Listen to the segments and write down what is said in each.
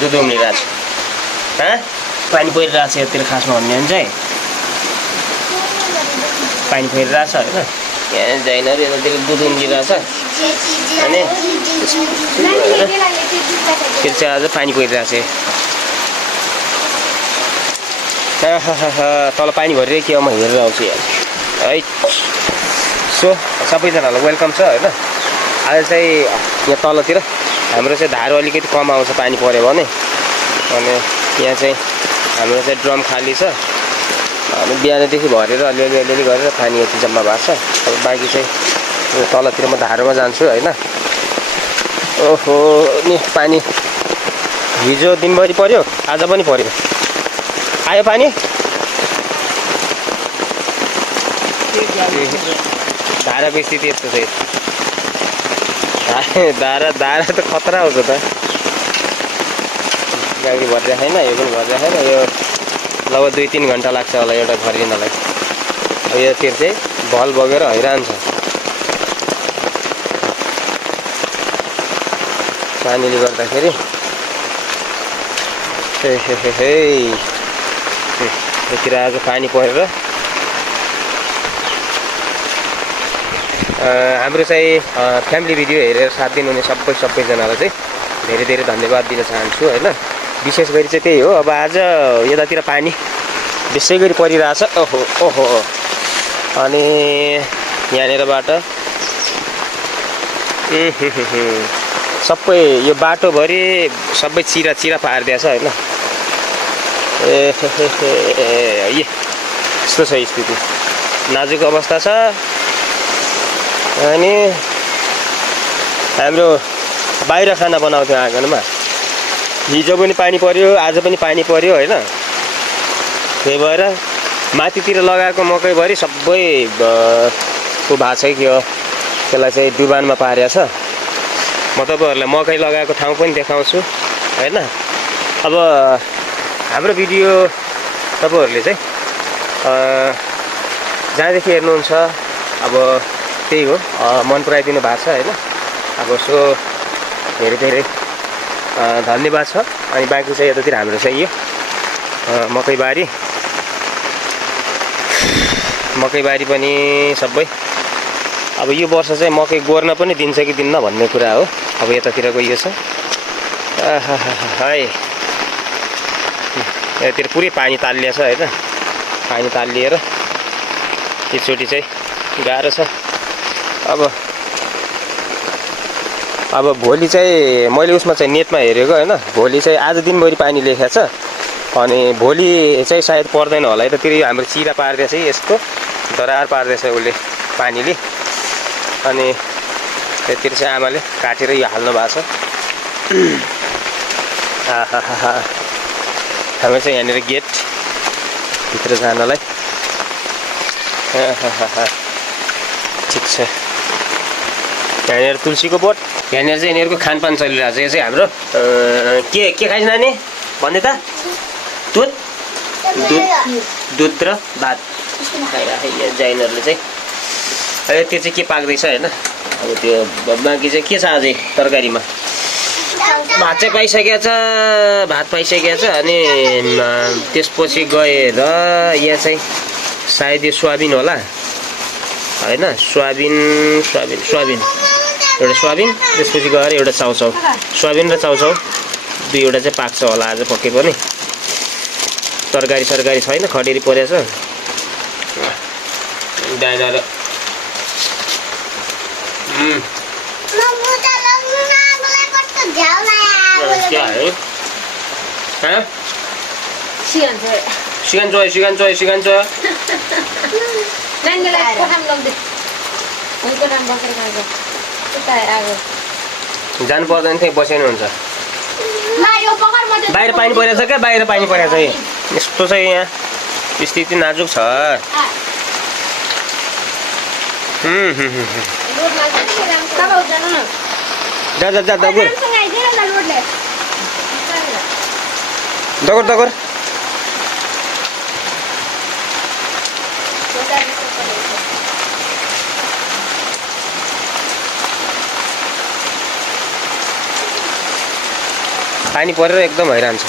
दुध उम्लिरहेछ पानी परिरहेछ यतातिर खासमा भन्ने भने चाहिँ पानी परिरहेछ होइन यहाँ जाइनहरू यतातिर दुध उम्लिरहेछ अनि फेरि चाहिँ आज पानी परिरहेछ तल पानी भरिरहेको के म हेरेर आउँछु यहाँ है सो सबैजनालाई वेलकम छ होइन आज चाहिँ यहाँ तलतिर हाम्रो चाहिँ धारो अलिकति कम आउँछ पानी पऱ्यो भने अनि यहाँ चाहिँ हाम्रो चाहिँ ड्रम खाली छ अनि बिहानदेखि भरेर अलिअलि गरेर पानी यति जम्मा भएको छ अब बाँकी चाहिँ तलतिर म धारोमा जान्छु होइन ओहो नि पानी हिजो दिनभरि पर्यो आज पनि पर्यो आयो पानी धाराको स्थिति यस्तो छ धारा त खतरा आउँछ त गाडी भरिरहेको छैन यो पनि भरिरहेको छैन यो लगभग 2-3 घन्टा लाग्छ होला एउटा भरिनलाई योतिर चाहिँ भल बगेर हैरान छ पानीले गर्दाखेरि यतिर आज पानी परेर हाम्रो चाहिँ फ्यामिली भिडियो हेरेर साथ दिनुहुने सबैजनालाई चाहिँ धेरै धेरै धन्यवाद दिन चाहन्छु होइन विशेष गरी चाहिँ त्यही हो अब आज यतातिर पानी त्यसै गरी परिरहेछ ओहो अनि यहाँनिरबाट सबै यो बाटोभरि सबै चिरा पारिदिएछ होइन यस्तो छ स्थिति नाजुक अवस्था छ अनि हाम्रो बाहिर खाना बनाउँथ्यो आँगनमा हिजो पनि पानी पर्यो आज पनि पानी पर्यो होइन त्यही भएर माथितिर लगाएको मकैभरि सबै को भएको छ कि त्यसलाई चाहिँ डुबानमा पारेको छ म तपाईँहरूलाई मकै लगाएको ठाउँ पनि देखाउँछु होइन अब हाम्रो भिडियो तपाईँहरूले चाहिँ जहाँदेखि हेर्नुहुन्छ अब त्यही हो मन पराइदिनु भएको छ होइन अब सो धेरै धेरै धन्यवाद छ अनि बाँकी चाहिँ यतातिर हाम्रो चाहिँ यो मकैबारी पनि सबै अब यो वर्ष चाहिँ मकै गोर्न पनि दिन्छ कि दिन्न भन्ने कुरा हो अब यतातिरको यो छ है यतातिर पुरै पानी तालिएको छ होइन पानी तालिएर एकचोटि चाहिँ गाह्रो छ अब भोलि चाहिँ मैले उसमा चाहिँ नेटमा हेरेको होइन भोलि चाहिँ आज दिनभरि पानी लेखेको छ अनि भोलि चाहिँ सायद पर्दैन होला यतातिर यो हाम्रो चिरा पार्दैछ यस्तो दरार पार्दैछ उसले पानीले अनि त्यतिर चाहिँ आमाले काटेर यो हाल्नु भएको छ हाम्रो चाहिँ यहाँनिर गेट भित्र जानलाई ठिक छ यहाँनिर तुलसीको बोट यहाँनिर चाहिँ यिनीहरूको खानपान चलिरहेको छ यो चाहिँ हाम्रो के खाइस नानी भन्दै त दुध र भात खाइरहेको जाइनहरूले चाहिँ त्यो चाहिँ के पाक्दैछ होइन अब त्यो बाँकी चाहिँ के छ अझै तरकारीमा भात चाहिँ पाइसकेको छ भात पाइसकेको छ अनि त्यसपछि गएर यहाँ चाहिँ सायद यो सोयाबिन होला होइन सोयाबिन एउटा सोयाबिन त्यसपछि गएर एउटा चाउचाउ सोयाबिन र चाउचाउ दुईवटा चाहिँ पाक्छ होला आज पक्कै पनि तरकारी सरकारी छैन खडेरी परेछ डाइनर क्या है सिकान्छ जानु पर्दैन थियो बसेन हुन्छ बाहिर पानी परेछ क्या बाहिर पानी परेछ यस्तो छ यहाँ स्थिति नाजुक छ जा दगुर पानी परेर एकदम हैरान छ।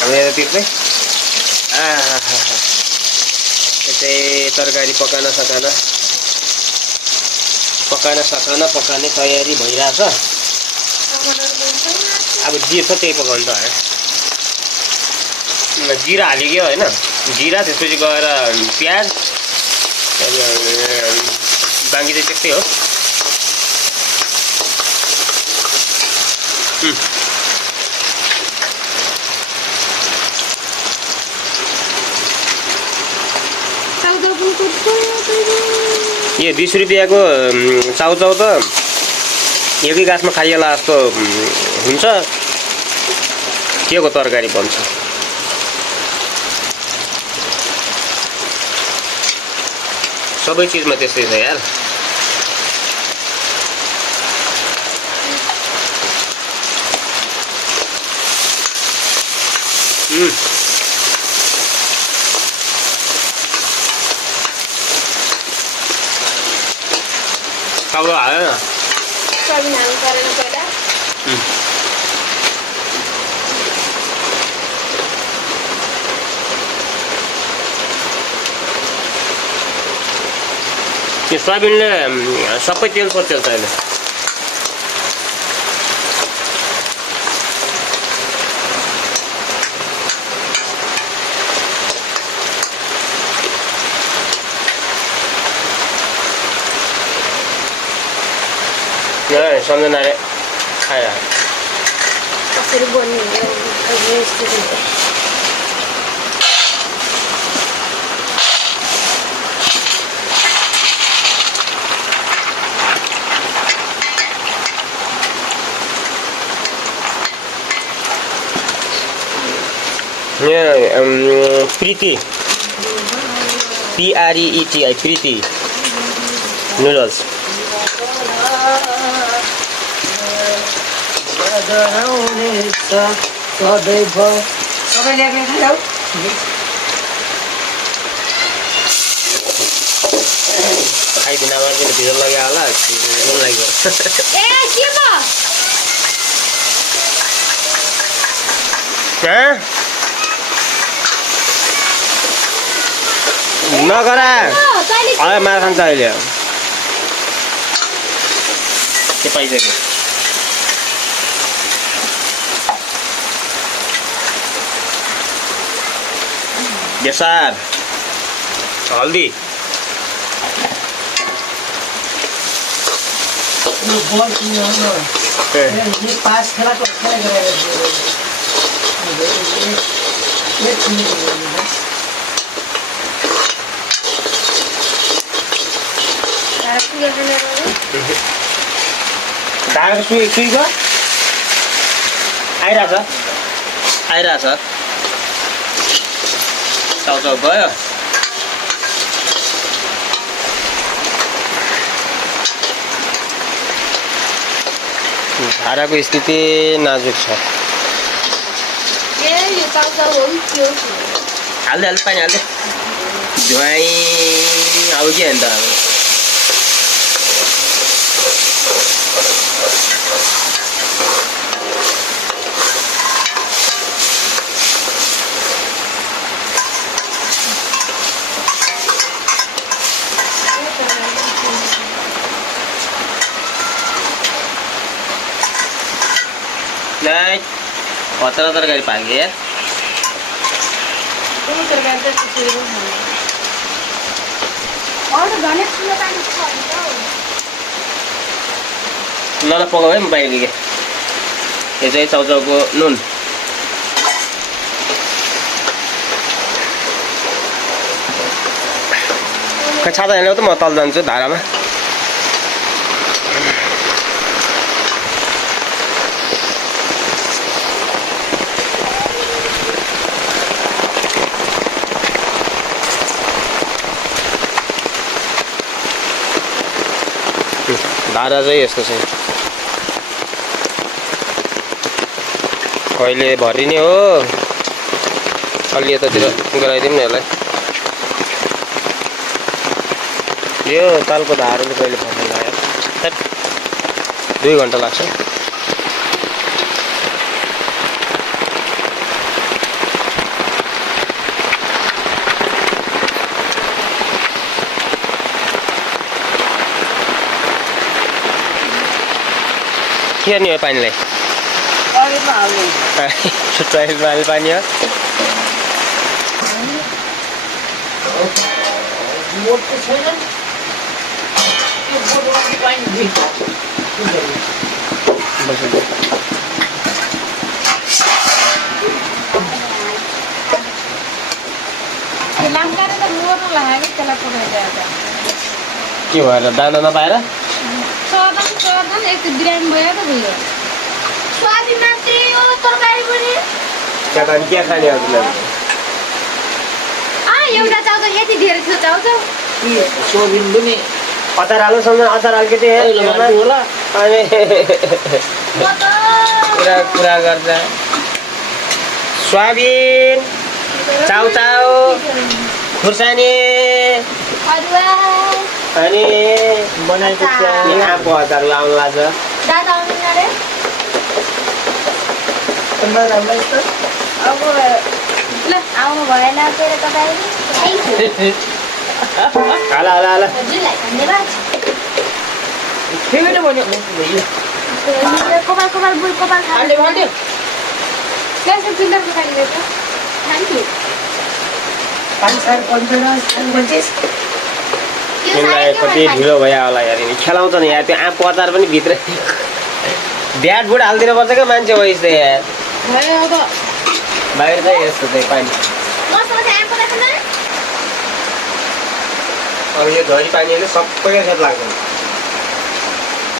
हाम्रो यतातिर चाहिँ तरकारी पकाउने तयारी भइरहेछ। अब जे छ त्यही पकाउनु त है। जिरा हालियो हैन, जिरा त्यसपछि गएर प्याज, बाँकी चाहिँ त्यस्तै हो। यो 20 रुपियाँको चाउचाउ त एकै गाछमा खाइएला जस्तो हुन्छ। के को तरकारी बन्छ। सबै चीजमा त्यस्तै छ यार। Kalau ada. Kalau nang karena pada. Ini soybeanले सबै तेल सोचेल्छ अहिले। सम्झनाले खाइरहेको कसरी बन्ने हो प्रीति PREETI प्रीति noodles खाइदिन अब भिडियो लग्यो होला मन लाग्यो ए के भयो नगरा अरे मार खान्छ अहिले के पाइसक्यो बेसार हल्दी पास खेला तो ढाकेको सुइको आइरहेछ चाउचाउ गयो धाराको स्थिति नाजुक छ हाल्दै पानी हाल्दै झुवाई अब के अन्त नहीं पत्ता तरकारी पाके यार ल पकाऊ है म बाहिर के यो चाहिँ चाउचाउको नुन खै छाता हेर्नु त म तल जान्छु धारामा धारा चाहिँ यस्तो छ कहिले भरिने हो अलि यतातिर गराइदिउँ न यसलाई यो तालको धारहरू कहिले फस्न लाग्यो 2 घन्टा लाग्छ के नि यो पानीलाई अलिकति हाल्नु टोयलेटमा हाल्ने पानी हो मोटो छैन त्यो बोटमा पानी दिन्छ लाम्काले त मोर्न लाग्यो त्यसलाई पकाइदिएर के भएर दाना नपाएर चर्दन एक बिरामी भयो त भयो स्वादी मात्रै हो तरकारी पनि त्यहाँ के खाने हो एउटा चाउचाउ यति धेरै थियो चाउचाउ सोबिन पनि अचार हाल्नु सम्झना अचार अलिकति होला अनि कुरा गर्छ सोयाबिन चाउचाउ खुर्सानी अनि बनाएको आँपको अचार आउनु लाग्छ दादा आउनु अरे अब ल आउनु भएन फेरि तपाईँ हाला हाला हाला हजुरलाई धन्यवाद फेरि भन्यो कपाल कपाल बुल कपाल हाल्यो हाल्यो त्यसो फिल्टरको खाली रहेछ थ्याङ्क यू 5.25 तिमीलाई कति ढिलो भयो होला यार खेलाउँछ नि यार त्यो आँपको अचार पनि भित्र ब्याट बुट हालिदिनु पर्छ क्या मान्छे हो यस्तो यार अब बाहिर चाहिँ यस्तो चाहिँ पानी अब यो झरी पानीले सबैको साथ लाग्छ